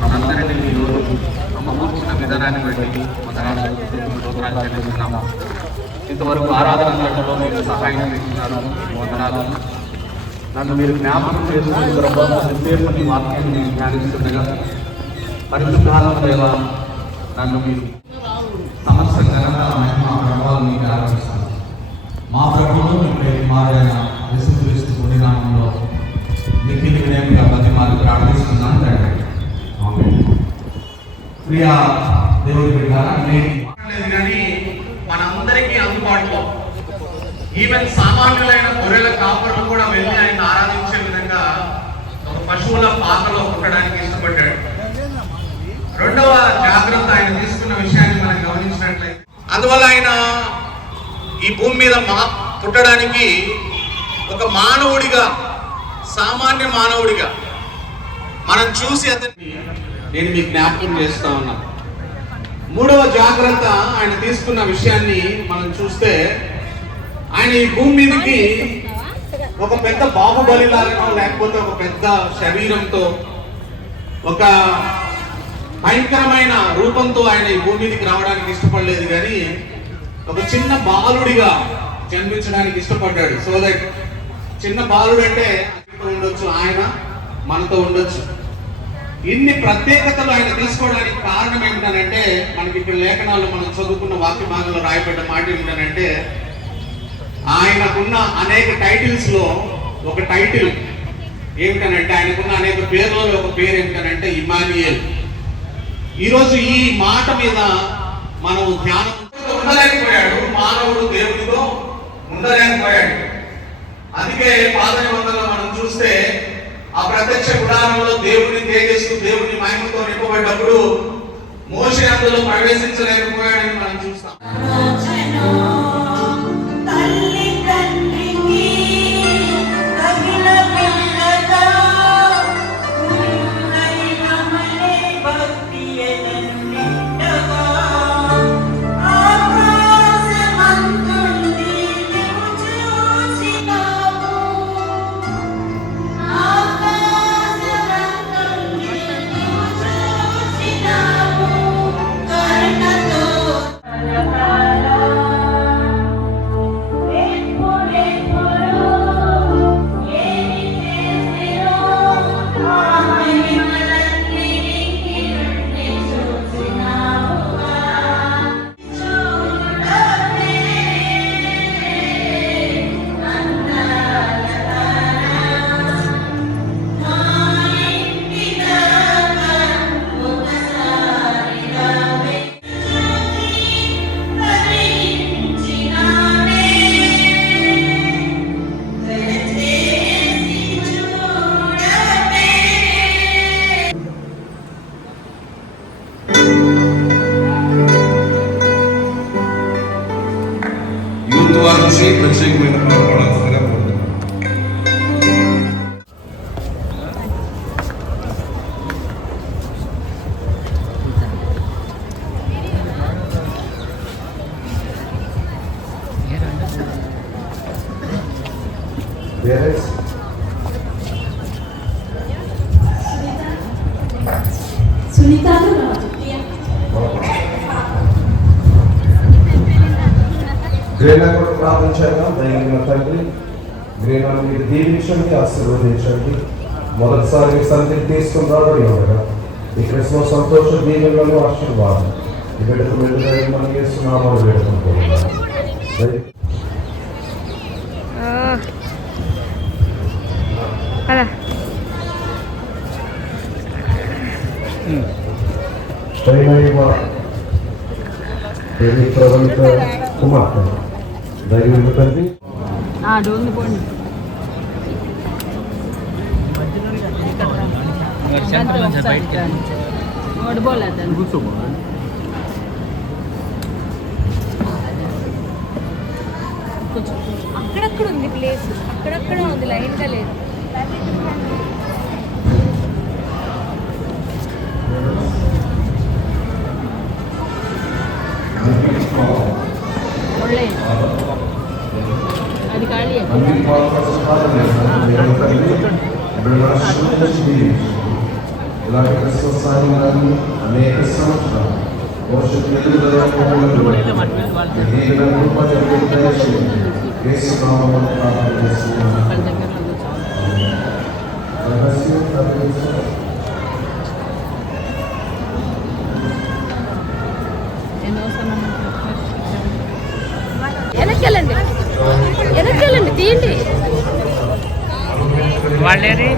మనందరినీ ఈరోజు సమకూర్చిన విధానాన్ని బట్టి స్తోత్రాలు చెల్లిస్తున్నాము. ఇంతవరకు ఆరాధనలో మీరు సహాయం చేస్తున్నారు, వందనాలు. నన్ను మీరు జ్ఞాపకం చేసుకుని వాక్యాన్ని ధ్యానిస్తుండగా పరిశుద్ధాత్మ దేవ నన్ను మీరు సమస్త ఘనత మహిమ ప్రభావం మీకు ఆరాధిస్తాను. మా ప్రభువును మారైన యేసుక్రీస్తు పుణ్య నామములో మిక్కిలి వినయంగా బతిమాలి ప్రార్థిస్తున్నాను తండ్రి. ఆమేన్. ప్రియ దేవుని బిడ్డలారా, లేదు కానీ మనందరికీ అందుబాటులో ఈవెన్ సామాన్యులైన గొర్రెల కాపరులు కూడా వెళ్ళి ఆయన ఆరాధించే విధంగా ఒక పశువుల పాకలో పుట్టడానికి ఇష్టపడ్డాడు. రెండవ జాగ్రత్త ఆయన తీసుకున్న విషయాన్ని మనం గమనించినట్లయితే, అందువల్ల ఆయన ఈ భూమి మీద పుట్టడానికి ఒక మానవుడిగా, సామాన్య మానవుడిగా మనం చూసి అతన్ని నేను మీకు జ్ఞాపకం చేస్తా ఉన్నా. మూడవ జాగ్రత్త ఆయన తీసుకున్న విషయాన్ని మనం చూస్తే, ఆయన ఈ భూమి మీదకి ఒక పెద్ద బాహుబలి లాగా, లేకపోతే ఒక పెద్ద శరీరంతో, ఒక భయంకరమైన రూపంతో ఆయన ఈ భూమి మీదకి రావడానికి ఇష్టపడలేదు, కానీ ఒక చిన్న బాలుడిగా జన్మించడానికి ఇష్టపడ్డాడు. సో దట్ చిన్న బాలుడు అంటే ఉండొచ్చు, ఆయన మనతో ఉండొచ్చు. ఇన్ని ప్రత్యేకతలు ఆయన తీసుకోవడానికి కారణం ఏమిటనంటే, మనకి ఇక్కడ లేఖనాల్లో మనం చదువుకున్న వాక్య భాగంలో రాయబడ్డ మాట ఏమిటనంటే, ఆయనకున్న అనేక టైటిల్స్ లో ఒక టైటిల్ ఏమిటనంటే, ఆయనకున్న అనేక పేర్లలో ఒక పేరు ఏమిటనంటే ఇమ్మాన్యుయేల్. ఈరోజు ఈ మాట మీద మనం ధ్యానం ఉండలేకపోయాడు, మానవుడు దేవుడితో ఉండలేకపోయాడు. అందుకే పాత నిబంధనలో మనం చూస్తే ఆ ప్రత్యక్ష గుడారంలో దేవుడిని తేజస్సు, దేవుని మహిమతో నింపబడ్డప్పుడు మోషే అందులో ప్రవేశించలేకపోయాడని మనం చూస్తాం. గ్రేనాకు ప్రార్థించాక దైవ తండ్రి, గ్రేనాను మీరు దీవించండి, ఆశీర్వదించండి. మొదటిసారి సంతిని తీసుకుని రాబడి ఉండగా ఈ క్రిస్మస్ సంతోష దీవెనలను ఆశీర్వాదం ఈ బిడ్డకు మెరుగుగా మనం చేస్తున్నామని వేడుకుంటున్నాను. ప్రవళిత కుమార్తె దైవ తండ్రి అక్కడక్కడ ఉంది ప్లేస్, అక్కడక్కడ ఉంది, లైన్గా లేదు. బిడ్డలను ఆశీర్వదించి దీవించండి. ఇలాంటి క్రిస్మస్ సాయంత్రాన్ని అనేక సంవత్సరాలు భవిష్యత్తు ఎదుగుదల దీవెన కృప దయచేయండి. యేసు నామములో ప్రార్థన చేస్తున్నాను. రహస్యం ప్రార్థించండి. వెనక్కి తీయండి. వాళ్ళేది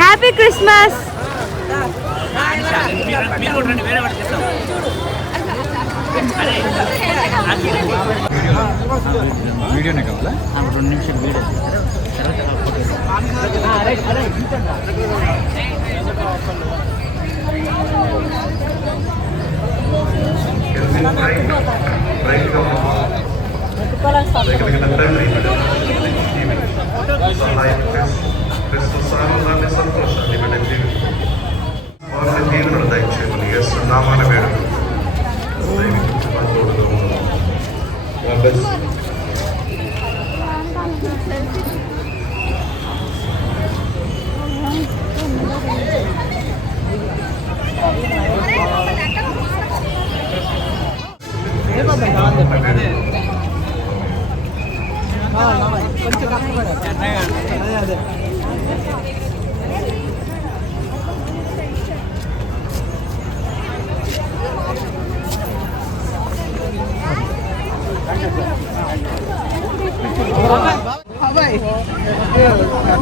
హ్యాపీ క్రిస్మస్. వీడియోనే కావాలా? 2 నిమిషాలు వీడియో క్రిస్మస్ ఆనందాన్ని సంతోషాన్ని వినండి. వాళ్ళ దీవెనలు దయచేయమని యేసు నామమున వేడుకుంటున్నాను.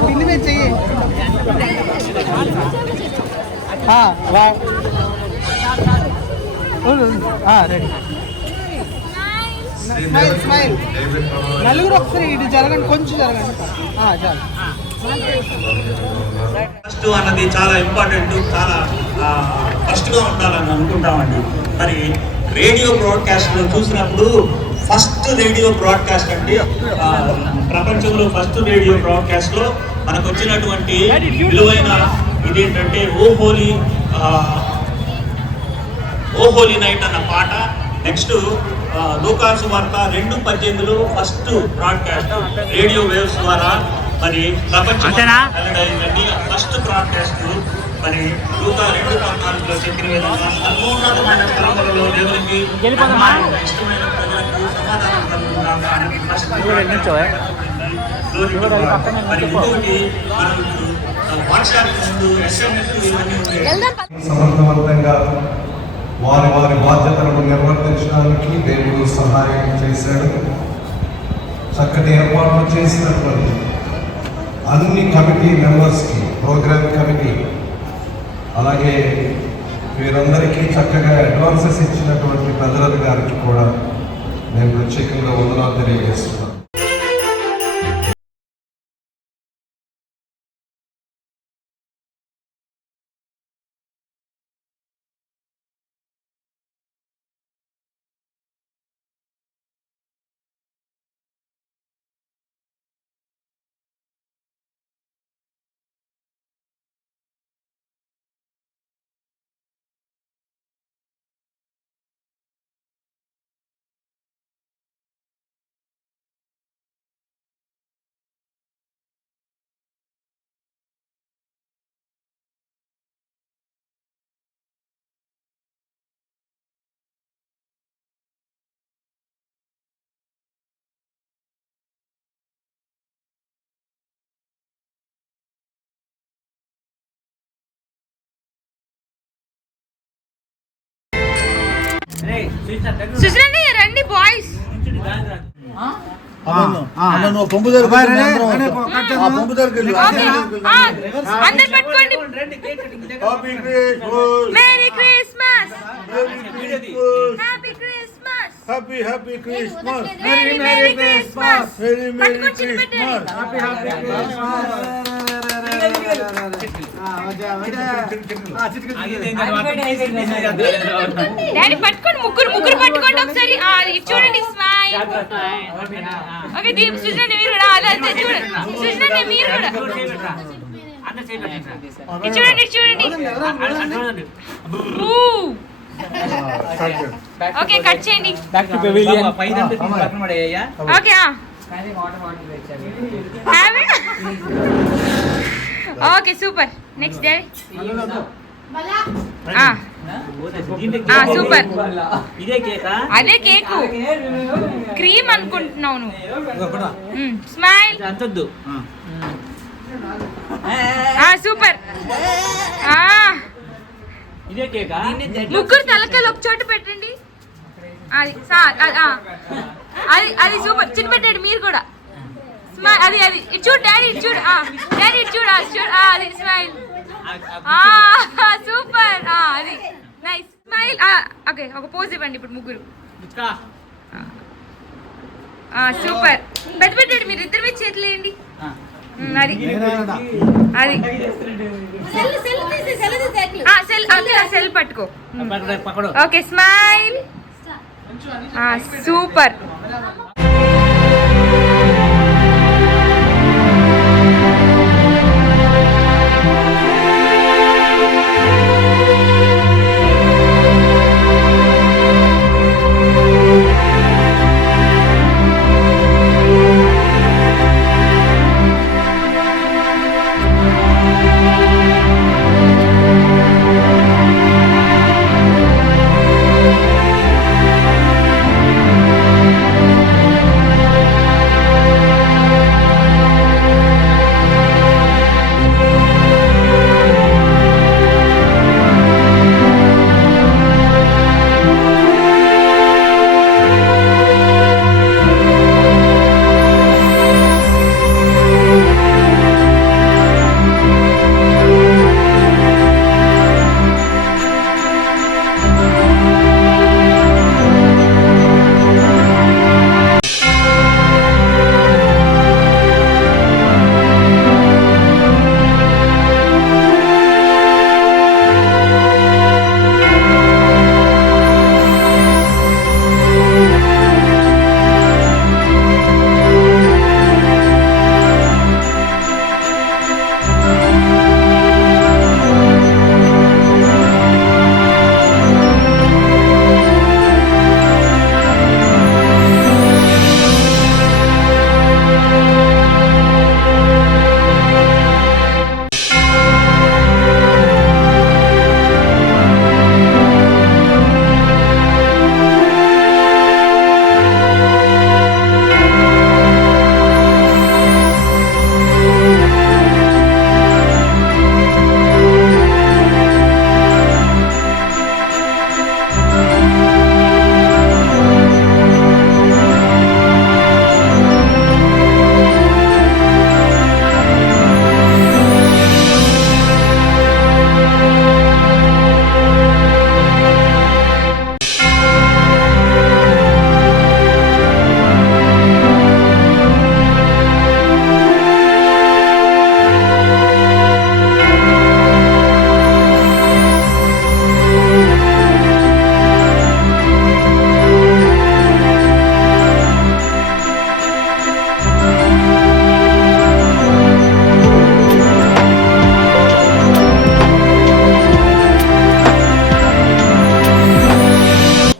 पिन में चाहिए। हाँ हाँ रेडी। స్మైల్ స్మైల్ నలుగురు ఒకసారి ఇటు జరగండి, కొంచెం జరగండి. చాలు. ఫస్ట్ అన్నది చాలా ఇంపార్టెంట్, చాలా ఫస్ట్గా ఉండాలని అనుకుంటామండి. మరి రేడియో బ్రాడ్కాస్ట్లో చూసినప్పుడు ఫస్ట్ రేడియో బ్రాడ్కాస్ట్ అంటే ప్రపంచంలో ఫస్ట్ రేడియో బ్రాడ్కాస్ట్లో మనకు వచ్చినటువంటి విలువైన ఇదేంటంటే ఓ హోలీ నైట్ అన్న పాట. నెక్స్ట్ లూకాసు వార్త 2:18 ఫస్ట్ బ్రాడ్కాస్ట్ రేడియో వేవ్స్ ద్వారా మరి ప్రపంచం ఫస్ట్ బ్రాడ్కాస్ట్. మరి లూకా 2:14 చెప్పిన విధంగా సర్వోన్నతమైన స్థలములలో దేవునికి ఇష్టమైన ప్రజలకు సమాధానం కలుగుతుందాక ఫస్ట్ మరి ఇంకొకటి మనం వాట్సాప్ ముందు SMS ఇవన్నీ ఉండేవి. సమర్థవంతంగా వారి వారి బాధ్యతలను నిర్వర్తించడానికి దేవుడు సహాయం చేశాడు. చక్కటి ఏర్పాట్లు చేసినటువంటి అన్ని కమిటీ మెంబర్స్కి, ప్రోగ్రామ్ కమిటీ, అలాగే వీరందరికీ చక్కగా అడ్వాన్సెస్ ఇచ్చినటువంటి పెద్దల గారికి కూడా నేను ప్రత్యేకంగా వందనాలు తెలియజేస్తున్నాను. సుజనా రండి బాయ్స్. అందరు పట్టుకోండి. Merry Christmas. Happy Christmas. Happy Christmas. Merry Christmas. Daddy పట్టుకోండి, ముగ్గురు పట్టుకోండి ఒకసారి. చూడండి స్మైల్. ఓకే దీప్ సుజనా మీరు కూడా అలా చూడండి. సుజనా మీరు కూడా చూడండి. ఓకే కట్ చేయండి బ్యాక్ టు పెవిలియన్ పైదంతా తీసి పక్కన పడేయ్యా okay okay super next day super ఇదే కేకా అదే కేకు క్రీమ్ అనుకుంటున్నావు నువ్వు స్మైల్ అంతొద్దు సూపర్ ఇదే కేకా ముగ్గురు తలకాయలు ఒక చోట పెట్టండి అది సార్ అది అది సూపర్ చిన్న పెట్టండి మీరు కూడా స్మైల్ అది అది ఇటు చూడు డాడీ ఇటు చూడు డాడీ ఇటు చూడు చూడు అది స్మైల్ సూపర్ అది నైస్ స్మైల్ ఓకే ఒక పోజ్ ఇవ్వండి ఇప్పుడు ముగ్గురు సూపర్ పెద్ద పెట్టండి మీరు ఇద్దరు మీద చేతులు వేయండి అది అది సెల్ పట్టుకో ఓకే స్మైల్ సూపర్